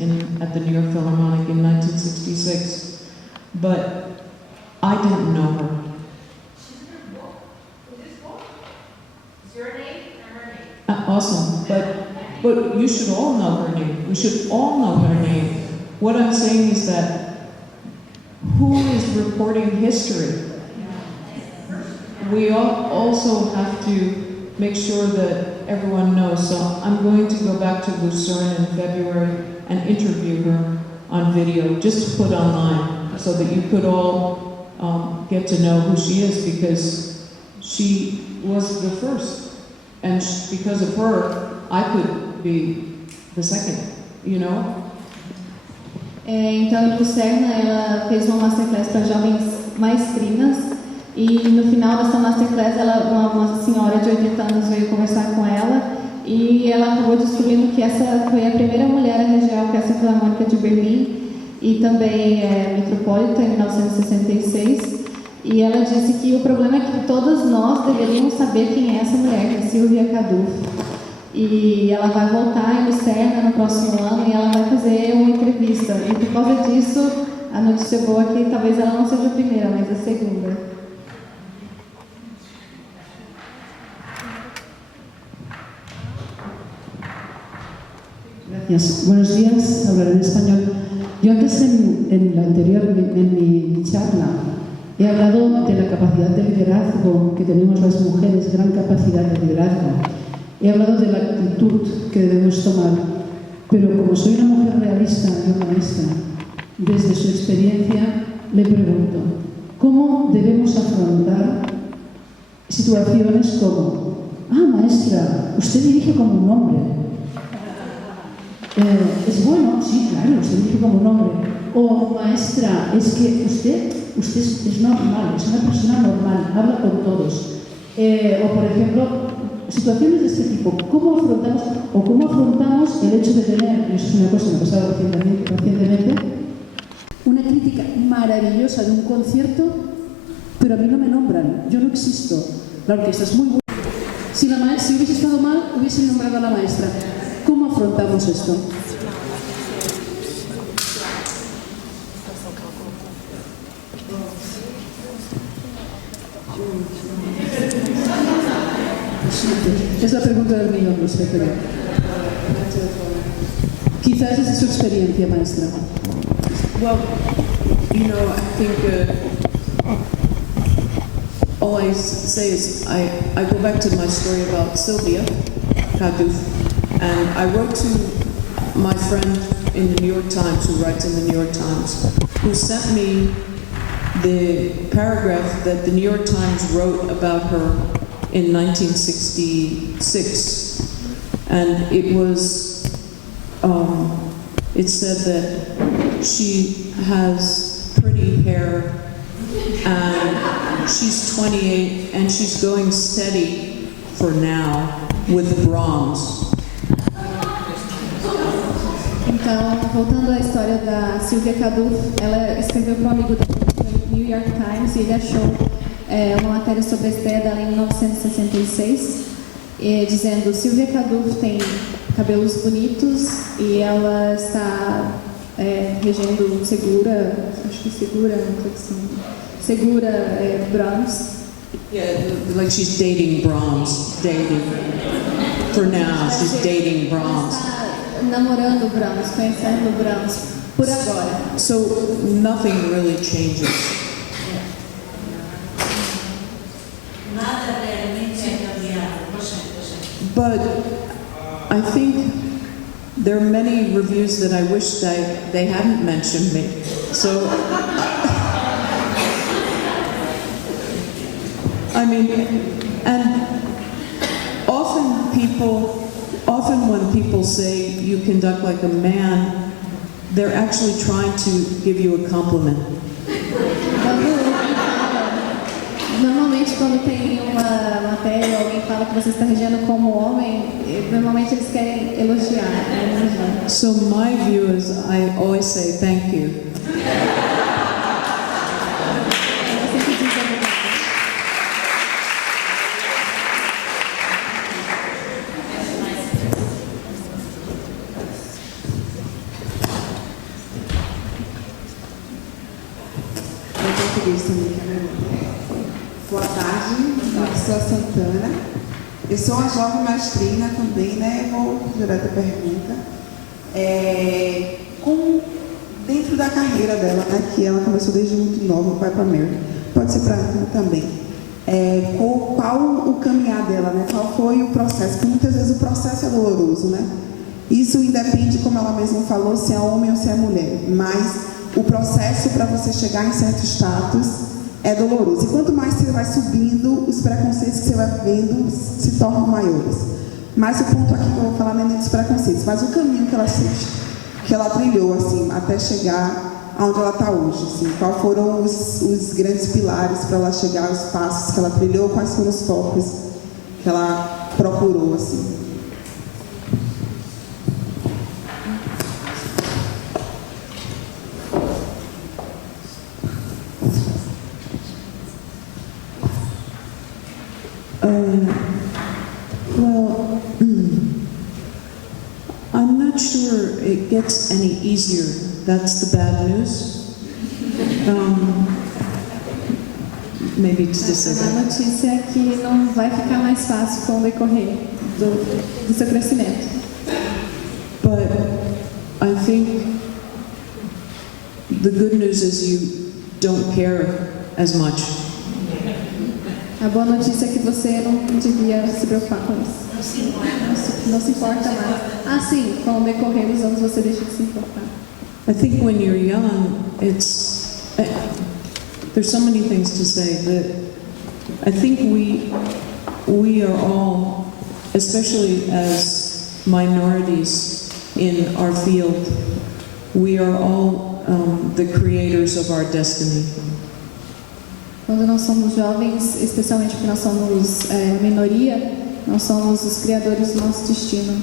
at the New York Philharmonic in 1966, but I didn't know her. Is your name or her name? Awesome, but you should all know her name. We should all know her name. What I'm saying is that who is reporting history? We all also have to make sure that everyone knows. So I'm going to go back to Lucerne in February and interview her on video, just to put online, so that you could all get to know who she is, because she was the first. And because of her, I could be the second, you know? Então, em Lucerna, ela fez uma masterclass para jovens maestrinas, e no final dessa masterclass, uma senhora de 80 anos veio conversar com ela, e ela acabou descobrindo que essa foi a primeira mulher a reger a Orquestra Filarmônica de Berlim, e também Metropolitan, em 1966. E ela disse que o problema é que todos nós deveríamos saber quem é essa mulher, que é Silvia Kaduf. E ela vai voltar em Lucerna no próximo ano e ela vai fazer uma entrevista. E por causa disso, a notícia boa é que talvez ela não seja a primeira, mas a segunda. Gracias. Buenos días, hablaré en español. Yo antes en la anterior, en mi charla, he hablado de la capacidad de liderazgo que tenemos las mujeres, gran capacidad de liderazgo. He hablado de la actitud que debemos tomar, pero como soy una mujer realista y una maestra, desde su experiencia le pregunto, ¿cómo debemos afrontar situaciones como, maestra, usted dirige como un hombre? Es bueno, sí, claro, usted dirige como un hombre. O maestra, es que usted es normal, es una persona normal, habla con todos. O por ejemplo, situaciones de este tipo, ¿cómo afrontamos el hecho de tener, y eso es una cosa que me ha pasado recientemente, una crítica maravillosa de un concierto, pero a mí no me nombran, yo no existo, la orquesta es muy buena. Si hubiese estado mal, hubiesen nombrado a la maestra. ¿Cómo afrontamos esto? Es la pregunta del millón, no sé, pero quizás es su experiencia, maestra. Well, I think all I say is I go back to my story about Sylvia Kaduf, and I wrote to my friend in the New York Times, who writes in the New York Times, who sent me the paragraph that the New York Times wrote about her in 1966, and it was, it said that she has pretty hair, and she's 28, and she's going steady for now with Brahms. Então, voltando à história da Silvia Kaduf, ela escreveu para um amigo do New York Times e ele achou uma matéria sobre a estreia dela em 1966, dizendo: Silvia Kaduf tem cabelos bonitos e ela está regendo Segura Brahms. Yeah, like she's dating Brahms, for now, she's dating Brahms. Namorando Brahms, conhecendo Brahms, por agora. So nothing really changes. But I think there are many reviews that I wish they hadn't mentioned me. So, I mean, and often when people say you conduct like a man, they're actually trying to give you a compliment. Normalmente, quando tem uma matéria, alguém fala que você está regendo como homem, normalmente eles querem elogiar. So my view is, I always say thank you. português também, que é melhor. Boa tarde, eu sou a Santana. Eu sou uma jovem maestrina também, né? Vou direto à pergunta. Dentro da carreira dela, né? Que ela começou desde muito nova, vai para Mary. Pode ser para mim também. Qual o caminhar dela, né? Qual foi o processo? Porque muitas vezes o processo é doloroso, né? Isso independe, como ela mesma falou, se é homem ou se é mulher. Mas o processo para você chegar em certo status é doloroso. E quanto mais você vai subindo, os preconceitos que você vai vendo se tornam maiores. Mas o ponto aqui que eu vou falar não é nem dos preconceitos, mas o caminho que ela trilhou, assim, até chegar aonde ela está hoje. Assim. Quais foram os grandes pilares para ela chegar aos passos que ela trilhou, quais foram os focos que ela procurou, assim. I'm not sure it gets any easier. That's the bad news. Maybe it's just A that. notícia é que não vai ficar mais fácil com o decorrer do seu crescimento. But I think the good news is you don't care as much. A boa notícia é que você não devia se preocupar com isso. Não se importa mais. Ah, sim, com o decorrer dos anos você deixa de se importar. I think when you're young, there's so many things to say that I think we are all, especially as minorities in our field, we are all the creators of our destiny. Quando nós somos jovens, especialmente porque nós somos minoria, nós somos os criadores do nosso destino.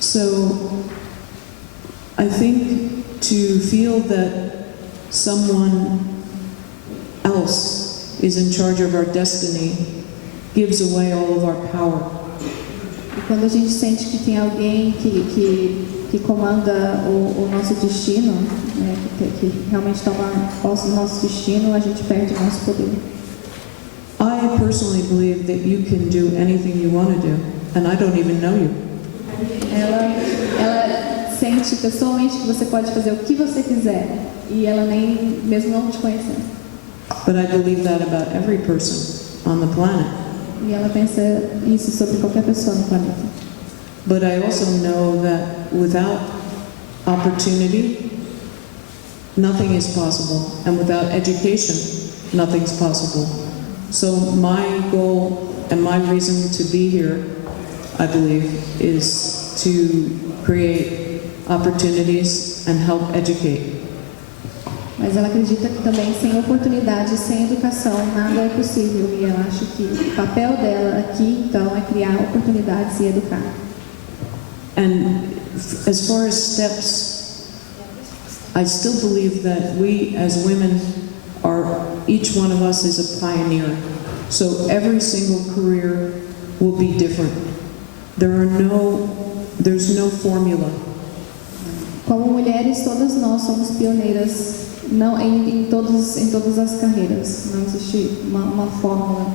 So I think to feel that someone else is in charge of our destiny gives away all of our power. E quando a gente sente que tem alguém que comanda o nosso destino, né, que realmente toma posse do nosso destino, a gente perde o nosso poder. I personally believe that you can do anything you want to do, and I don't even know you. Ela sente pessoalmente que você pode fazer o que você quiser, e ela nem mesmo não te conhecendo. But I believe that about every person on the planet. E ela pensa isso sobre qualquer pessoa no planeta. But I also know that without opportunity, nothing is possible, and without education, nothing's possible. So my goal and my reason to be here, I believe, is to create opportunities and help educate. Mas ela acredita que também sem oportunidade, sem educação, nada é possível. E ela acha que o papel dela aqui, então, é criar oportunidades e educar. And as far as steps, I still believe that we as women are, each one of us is a pioneer. So every single career will be different. There's no formula. Como mulheres, todas nós somos pioneiras não em todas as carreiras. Não existe uma fórmula.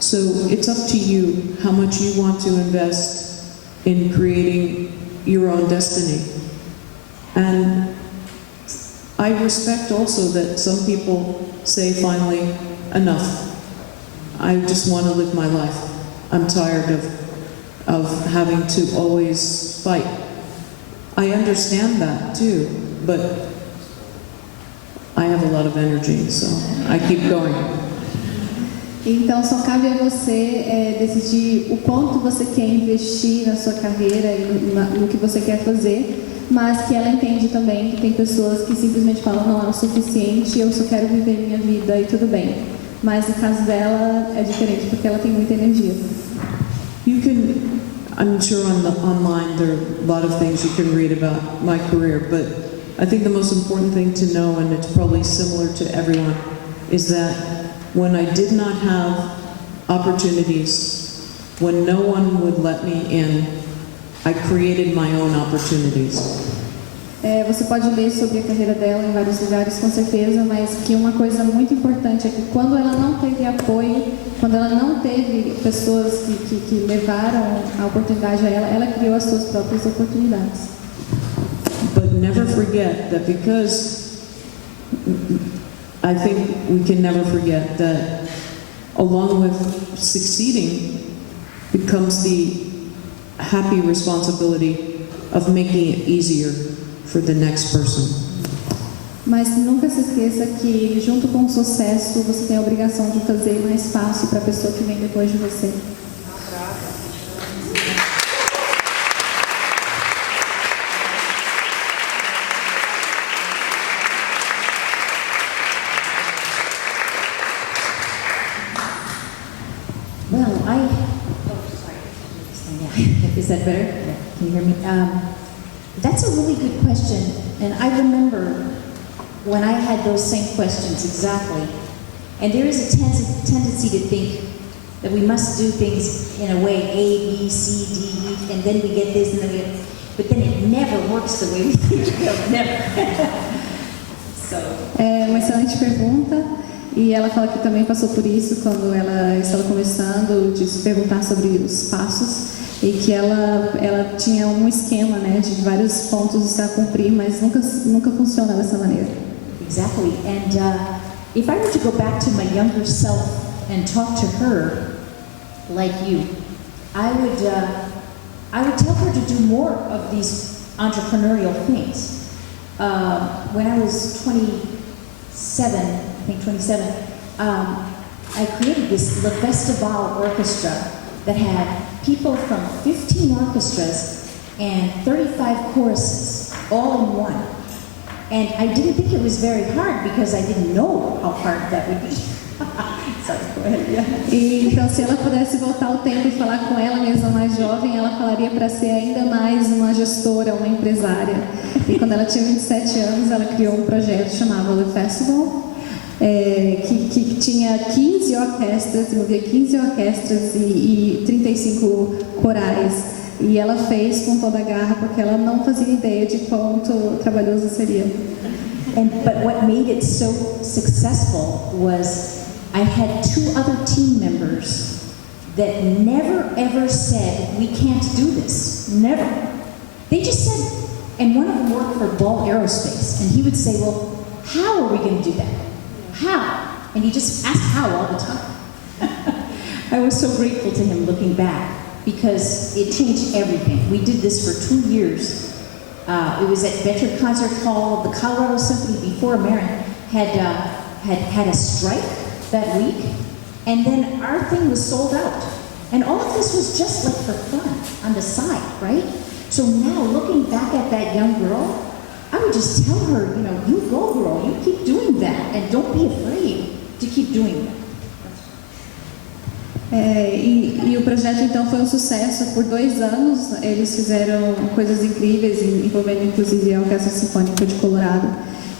So it's up to you how much you want to invest in creating your own destiny. And I respect also that some people say finally, enough. I just want to live my life. I'm tired of having to always fight. I understand that too, but I have a lot of energy, so I keep going. Então, só cabe a você decidir o quanto você quer investir na sua carreira e no que você quer fazer, mas que ela entende também que tem pessoas que simplesmente falam, não é o suficiente, eu só quero viver minha vida e tudo bem. Mas no caso dela é diferente, porque ela tem muita energia. I'm sure online there are a lot of things you can read about my career, but I think the most important thing to know, and it's probably similar to everyone, is that when I did not have opportunities, when no one would let me in, I created my own opportunities. Você pode ler sobre a carreira dela em vários lugares, com certeza, mas que uma coisa muito importante é que quando ela não teve apoio, quando ela não teve pessoas que levaram a oportunidade a ela, ela criou as suas próprias oportunidades. But never forget that, because I think we can never forget that along with succeeding becomes the happy responsibility of making it easier for the next person. Mas nunca se esqueça que, junto com o sucesso, você tem a obrigação de fazer mais fácil para a pessoa que vem depois de você. Well, is that better? Yeah. Can you hear me? That's a really good question, and I remember when I had those same questions exactly. And there is a tendency to think that we must do things in a way, A, B, C, D, E, and then we get this, and then we get, but then it never works the way we think it will, never. So. É uma excelente pergunta. E ela fala que também passou por isso quando ela estava começando, de se perguntar sobre os passos, e que ela tinha um esquema, né, de vários pontos a cumprir, mas nunca funciona dessa maneira. Exactly. And if I were to go back to my younger self and talk to her like you, I would tell her to do more of these entrepreneurial things. When I was 27, I created this Le Festival Orchestra that had people from 15 orchestras and 35 choruses all in one. And I didn't think it was very hard because I didn't know how hard that would be. Sorry, go ahead. Yeah. E então, se ela pudesse voltar ao tempo e falar com ela mesma mais jovem, ela falaria para ser ainda mais uma gestora, uma empresária. E quando ela tinha 27 anos, ela criou um projeto chamado Le Festival, que tinha 15 orquestras, envolvia 15 orquestras e 35 corais. E ela fez com toda a garra, porque ela não fazia ideia de quanto trabalhoso seria. But what made it so successful was I had 2 other team members that never ever said, we can't do this. Never. They just said, and one of them worked for Ball Aerospace, and he would say, well, how are we going to do that? How? And he just asked how all the time. I was so grateful to him looking back because it changed everything. We did this for 2 years. It was at Bedford Concert Hall. The Colorado Symphony before Marin had a strike that week, and then our thing was sold out. And all of this was just like for fun on the side, right? So now looking back at that young girl, I would just tell her, you go girl, you keep doing that, and don't be afraid to keep doing that. E o projeto então foi um sucesso por 2 anos. Eles fizeram coisas incríveis, envolvendo inclusive a Orquestra Sinfônica de Colorado.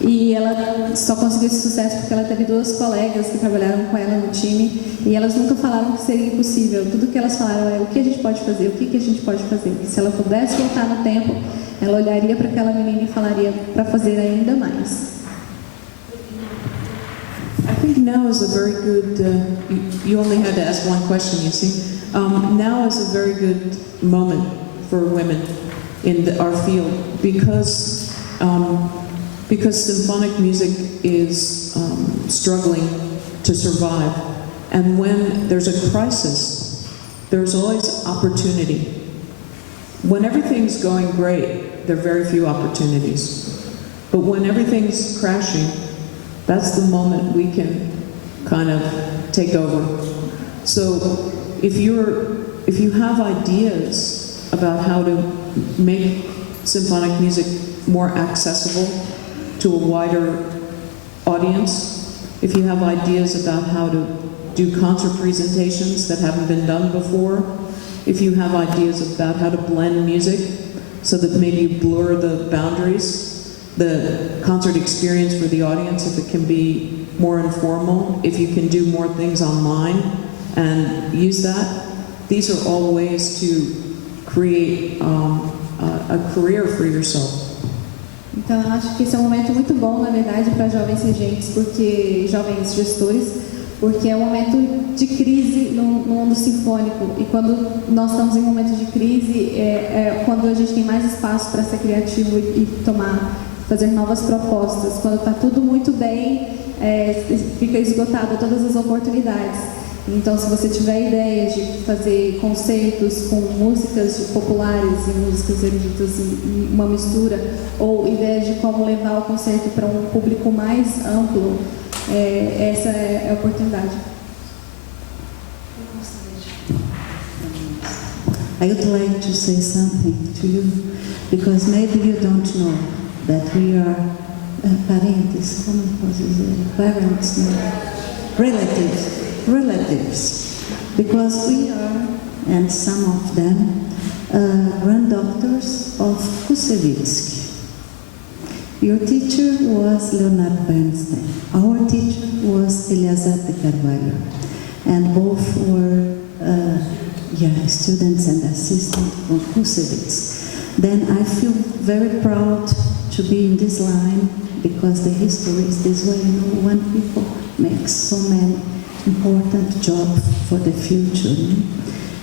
E ela só conseguiu esse sucesso porque ela teve 2 colegas que trabalharam com ela no time, e elas nunca falaram que seria impossível. Tudo que elas falaram é o que a gente pode fazer, o que a gente pode fazer. E se ela pudesse voltar no tempo, ela olharia para aquela menina e falaria para fazer ainda mais. I think now is a very good, you only had to ask one question, you see. Now is a very good moment for women in our field because symphonic music is struggling to survive. And when there's a crisis, there's always opportunity. When everything's going great, there are very few opportunities. But when everything's crashing, that's the moment we can kind of take over. So if you have ideas about how to make symphonic music more accessible to a wider audience, if you have ideas about how to do concert presentations that haven't been done before, if you have ideas about how to blend music so that maybe you blur the boundaries, the concert experience for the audience, if it can be more informal, if you can do more things online and use that, these are all ways to create a career for yourself. Então, eu acho que esse é um momento muito bom, na verdade, para jovens regentes, jovens gestores, porque é um momento de crise no mundo sinfônico. E quando nós estamos em momentos de crise, é quando a gente tem mais espaço para ser criativo e fazer novas propostas. Quando está tudo muito bem, fica esgotado todas as oportunidades. Então, se você tiver ideias de fazer concertos com músicas populares e músicas eruditas e uma mistura, ou ideias de como levar o concerto para um público mais amplo, essa é a oportunidade. I would like to say something to you, because maybe you don't know that we are parentes, como posso dizer? Parents, no? Relatives, because we are, and some of them, granddaughters of Kusevitsky. Your teacher was Leonard Bernstein. Our teacher was Eleazar de Carvalho, and both were students and assistants from Kusevitz. Then I feel very proud to be in this line, because the history is this way. When people make so many important job for the future, no?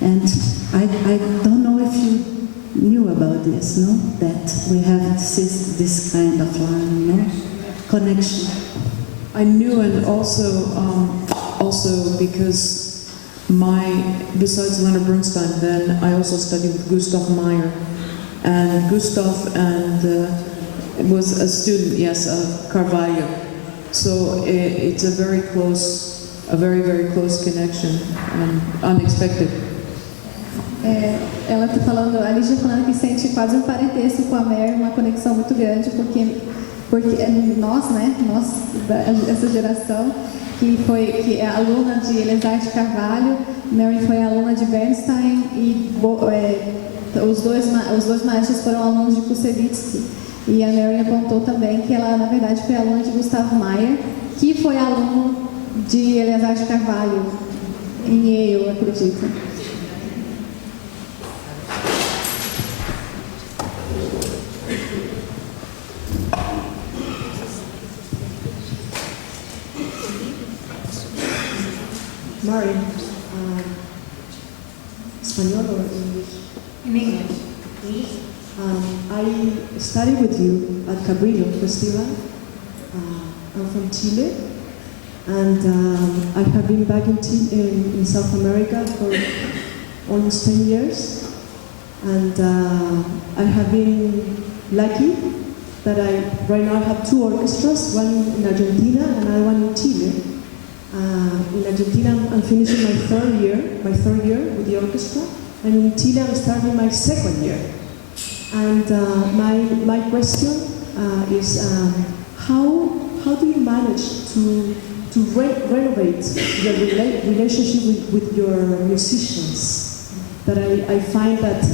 And I don't know if you knew about this, no? That we have this kind of line, no? Connection. I knew, and also because besides Leonard Bernstein, then I also studied with Gustav Mahler, and Gustav was a student, yes, of Carvalho. So it's a very very close connection, and unexpected. Ela está falando, a Lígia falando que sente quase um parentesco com a Mary, uma conexão muito grande, porque nós, né, essa geração, que é aluna de Eleazar de Carvalho, Mary foi aluna de Bernstein, e os dois maestros foram alunos de Kusevitsky. E a Mary apontou também que ela, na verdade, foi aluna de Gustav Mahler, que foi aluno de Eleazar de Carvalho, em Yale, eu acredito. Mari, Espanhol or English? In English. I studied with you at Cabrillo Festival. I'm from Chile, and I have been back in South America for almost 10 years, and I have been lucky that right now I have two orchestras, one in Argentina and another one in Chile. In Argentina, I'm finishing my third year with the orchestra, and in Chile, I'm starting my second year. And my question is, how do you manage to renovate your relationship with your musicians? That I find that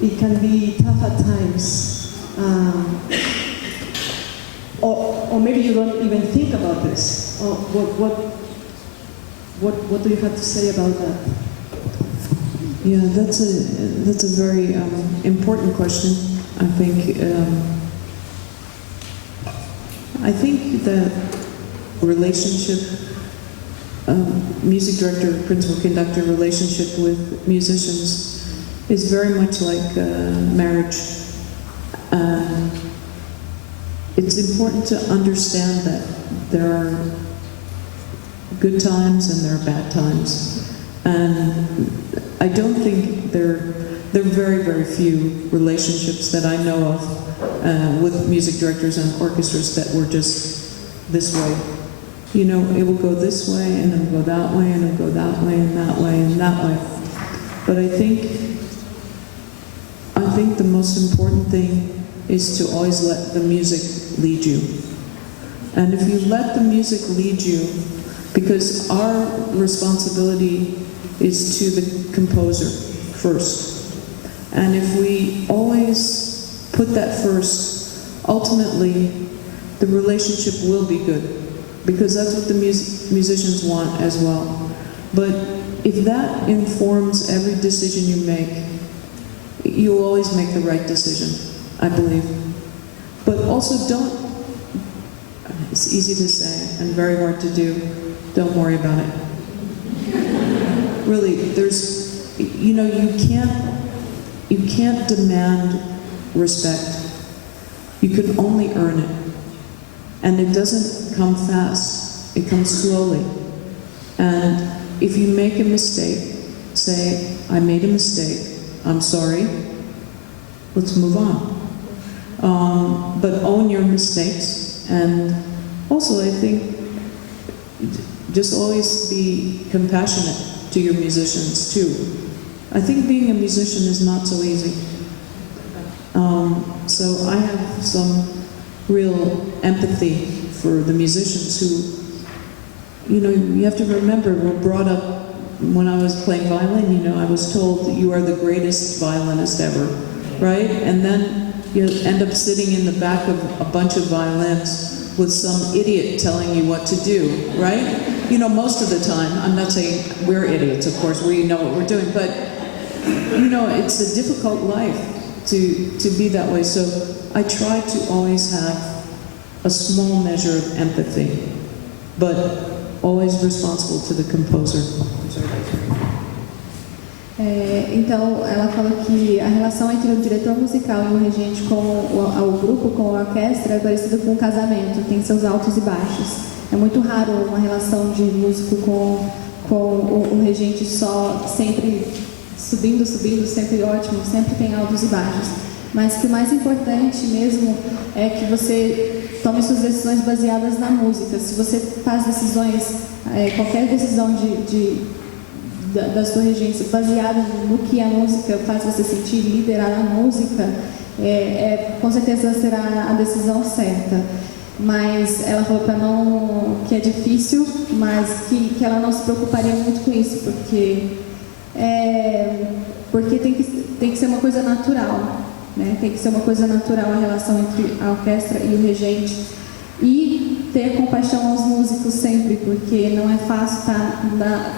it can be tough at times, or maybe you don't even think about this. Or what do you have to say about that? Yeah, that's a very important question. I think that relationship, music director, principal conductor relationship with musicians is very much like marriage. It's important to understand that there are good times and there are bad times, and I don't think there are very, very few relationships that I know of with music directors and orchestras that were just this way. You know, it will go this way, and it'll go that way, and it'll go that way, and that way, and that way. But I think the most important thing is to always let the music lead you. And if you let the music lead you, because our responsibility is to the composer first. And if we always put that first, ultimately the relationship will be good, because that's what the musicians want as well. But if that informs every decision you make, you'll always make the right decision, I believe. But also don't, it's easy to say and very hard to do, don't worry about it. Really, there's, you know, you can't demand respect. You can only earn it. And it doesn't come fast, it comes slowly. And if you make a mistake, say, I made a mistake, I'm sorry, let's move on. But own your mistakes. And also, I think, just always be compassionate to your musicians, too. I think being a musician is not so easy. So I have some real empathy for the musicians who, you know, you have to remember, were brought up, when I was playing violin, you know, I was told that you are the greatest violinist ever, right? And then you end up sitting in the back of a bunch of violins with some idiot telling you what to do, right? You know, most of the time, I'm not saying we're idiots, of course, we know what we're doing, but, you know, it's a difficult life to be that way. So I try to always have a small measure of empathy, but always responsible to the composer. Então, ela fala que a relação entre o diretor musical e o regente com o grupo, com a orquestra, é parecida com um casamento, tem seus altos e baixos. É muito raro uma relação de músico com o regente só sempre subindo, sempre ótimo, sempre tem altos e baixos. Mas que o mais importante mesmo é que você tome suas decisões baseadas na música. Se você faz decisões, qualquer decisão da sua regência baseada no que a música faz você sentir, liderar a música, com certeza será a decisão certa. Mas ela falou para não, que é difícil, mas que ela não se preocuparia muito com isso, porque tem que ser uma coisa natural, né? Tem que ser uma coisa natural a relação entre a orquestra e o regente. E ter compaixão aos músicos sempre, porque não é fácil,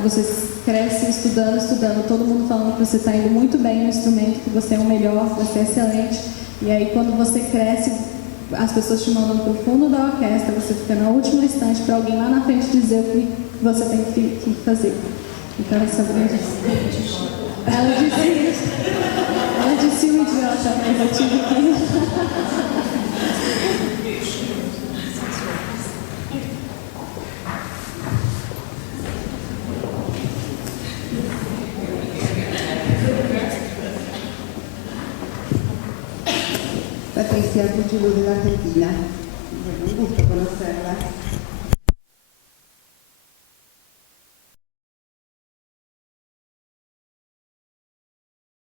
você cresce estudando, todo mundo falando que você está indo muito bem no instrumento, que você é o melhor, que você é excelente, e aí quando você cresce, as pessoas te mandam para o fundo da orquestra, você fica na última instante para alguém lá na frente dizer o que você tem que fazer. Então essa grande... Ela disse um idiota, mas eu tive que... Patricia Cuchillo de la Argentina. Bueno, un gusto conocerla.